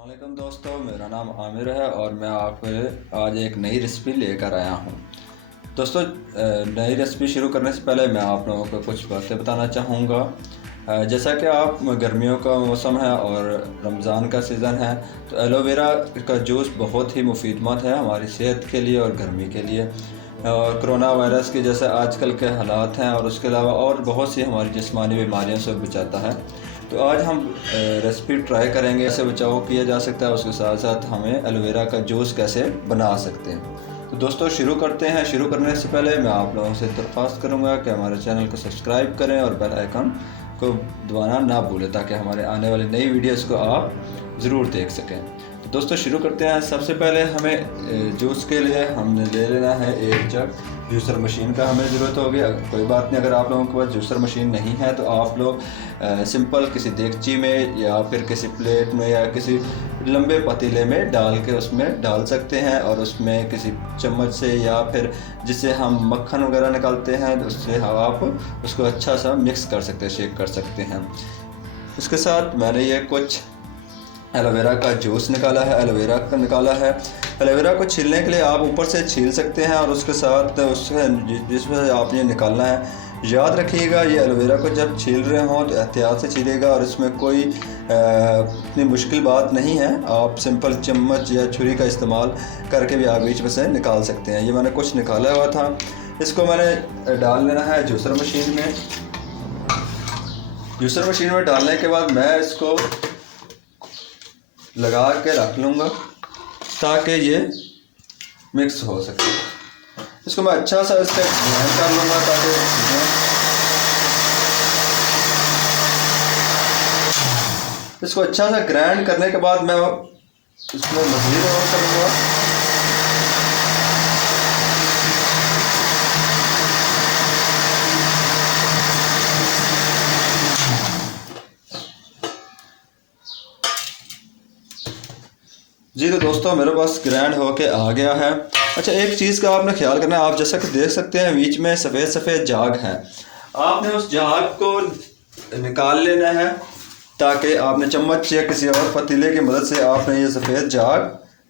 अस्सलाम वालेकुम दोस्तों, मेरा नाम आमिर है और मैं आपको आज एक नई रेसिपी लेकर आया हूँ। दोस्तों, नई रेसिपी शुरू करने से पहले मैं आप लोगों को कुछ बातें बताना चाहूँगा। जैसा कि आप गर्मियों का मौसम है और रमज़ान का सीज़न है, तो एलोवेरा का जूस बहुत ही मुफीदमंद है हमारी सेहत के लिए और गर्मी के लिए। और कोरोना वायरस के जैसे आजकल के हालात हैं और उसके अलावा और बहुत सी हमारी जिस्मानी बीमारियों से बचाता है। तो आज हम रेसिपी ट्राई करेंगे, कैसे बचाव किया जा सकता है, उसके साथ साथ हमें एलोवेरा का जूस कैसे बना सकते हैं। तो दोस्तों शुरू करते हैं। शुरू करने से पहले मैं आप लोगों से दरख्वास्त करूंगा कि हमारे चैनल को सब्सक्राइब करें और बेल आइकन को दबाना ना भूलें ताकि हमारे आने वाली नई वीडियोस को आप ज़रूर देख सकें। तो दोस्तों शुरू करते हैं। सबसे पहले हमें जूस के लिए हमने ले लेना है एक जग। जूसर मशीन का हमें ज़रूरत होगी। कोई बात नहीं, अगर आप लोगों के पास जूसर मशीन नहीं है तो आप लोग सिंपल किसी देगची में या फिर किसी प्लेट में या किसी लंबे पतीले में डाल के उसमें डाल सकते हैं और उसमें किसी चम्मच से या फिर जिससे हम मक्खन वगैरह निकालते हैं तो उससे आप उसको अच्छा सा मिक्स कर सकते हैं, शेक कर सकते हैं। उसके साथ मैंने ये कुछ एलोवेरा का जूस निकाला है, एलोवेरा को छीलने के लिए आप ऊपर से छील सकते हैं और उसके साथ उससे जिसमें आपने निकालना है। याद रखिएगा, ये एलोवेरा को जब छील रहे हों तो एहतियात से छीलिएगा और इसमें कोई इतनी मुश्किल बात नहीं है। आप सिंपल चम्मच या छुरी का इस्तेमाल करके भी आप बीच में से निकाल सकते हैं। ये मैंने कुछ निकाला हुआ था, इसको मैंने डाल लेना है जूसर मशीन में। जूसर मशीन में डालने के बाद मैं इसको लगा के रख लूँगा ताकि ये मिक्स हो सके। इसको मैं अच्छा सा इससे ग्राइंड कर लूँगा ताकि इसको अच्छा सा ग्राइंड करने के बाद मैं इसमें मज़ीद और करूँगा। जी तो दोस्तों, मेरे पास ग्राइंड होके आ गया है। अच्छा, एक चीज़ का आपने ख्याल करना है। आप जैसा कि देख सकते हैं बीच में सफ़ेद सफ़ेद झाग है, आपने उस झाग को निकाल लेना है ताकि आपने चम्मच या किसी और पतीले की मदद से आपने ये सफ़ेद झाग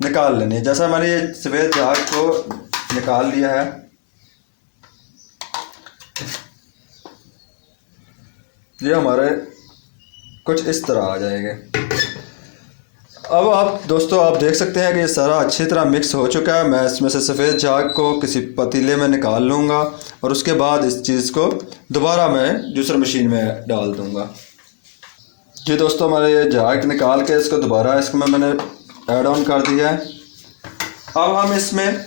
निकाल लेने हैं। जैसा मैंने ये सफ़ेद झाग को निकाल लिया है, ये हमारे कुछ इस तरह आ जाएंगे। अब आप दोस्तों आप देख सकते हैं कि ये सारा अच्छी तरह मिक्स हो चुका है। मैं इसमें से सफ़ेद झाग को किसी पतीले में निकाल लूँगा और उसके बाद इस चीज़ को दोबारा मैं जूसर मशीन में डाल दूँगा। जी दोस्तों, मैंने ये झाग निकाल के इसको दोबारा मैंने ऐड ऑन कर दिया है। अब हम इसमें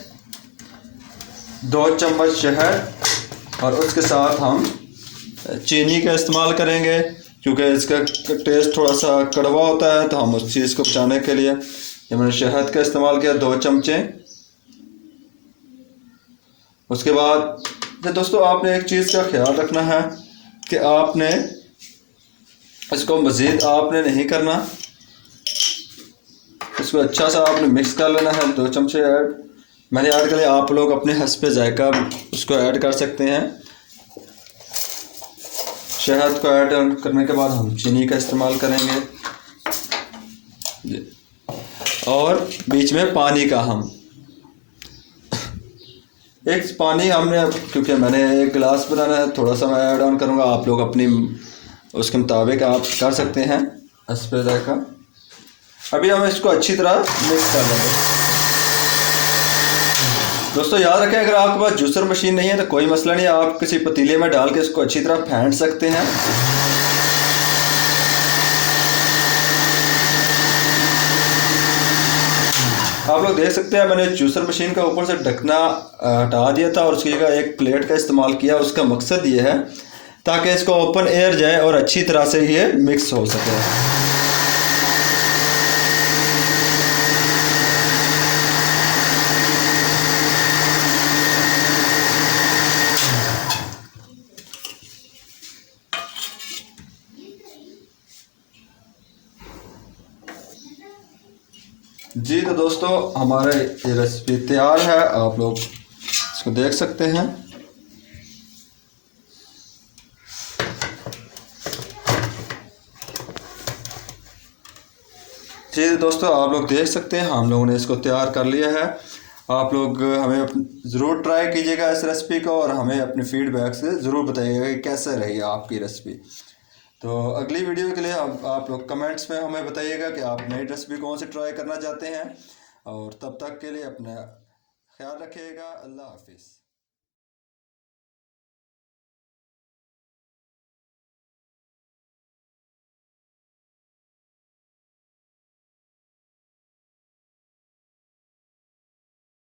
2 चम्मच शहद और उसके साथ हम चीनी का इस्तेमाल करेंगे क्योंकि इसका टेस्ट थोड़ा सा कड़वा होता है, तो हम उस चीज़ को बचाने के लिए ये मैंने शहद का इस्तेमाल किया 2 चमचे। उसके बाद दोस्तों आपने एक चीज़ का ख्याल रखना है कि आपने इसको मज़ीद आपने नहीं करना, इसको अच्छा सा आपने मिक्स कर लेना है। 2 चमचे ऐड मैंने ऐड कर लिया। आप लोग अपने हस्ब जायका उसको ऐड कर सकते हैं। शहद को ऐड करने के बाद हम चीनी का इस्तेमाल करेंगे और बीच में पानी का हम एक पानी हमने, क्योंकि मैंने एक गिलास बनाना है, थोड़ा सा मैं ऐड ऑन करूँगा। आप लोग अपनी उसके मुताबिक आप कर सकते हैं हस्ब जायका। अभी हम इसको अच्छी तरह मिक्स कर लेंगे। दोस्तों याद रखें, अगर आपके पास जूसर मशीन नहीं है तो कोई मसला नहीं है, आप किसी पतीले में डाल के इसको अच्छी तरह फेंट सकते हैं। आप लोग देख सकते हैं मैंने जूसर मशीन का ऊपर से ढकना हटा दिया था और उसकी जगह एक प्लेट का इस्तेमाल किया। उसका मकसद ये है ताकि इसको ओपन एयर जाए और अच्छी तरह से ये मिक्स हो सके। जी तो दोस्तों, हमारे ये रेसिपी तैयार है, आप लोग इसको देख सकते हैं। जी दोस्तों आप लोग देख सकते हैं हम लोगों ने इसको तैयार कर लिया है। आप लोग हमें ज़रूर ट्राई कीजिएगा इस रेसिपी को और हमें अपने फीडबैक से ज़रूर बताइएगा कि कैसे रही आपकी रेसिपी। तो अगली वीडियो के लिए आप लोग कमेंट्स में हमें बताइएगा कि आप नई रेसिपी कौन सी ट्राई करना चाहते हैं। और तब तक के लिए अपना ख्याल रखिएगा। अल्लाह हाफिज़।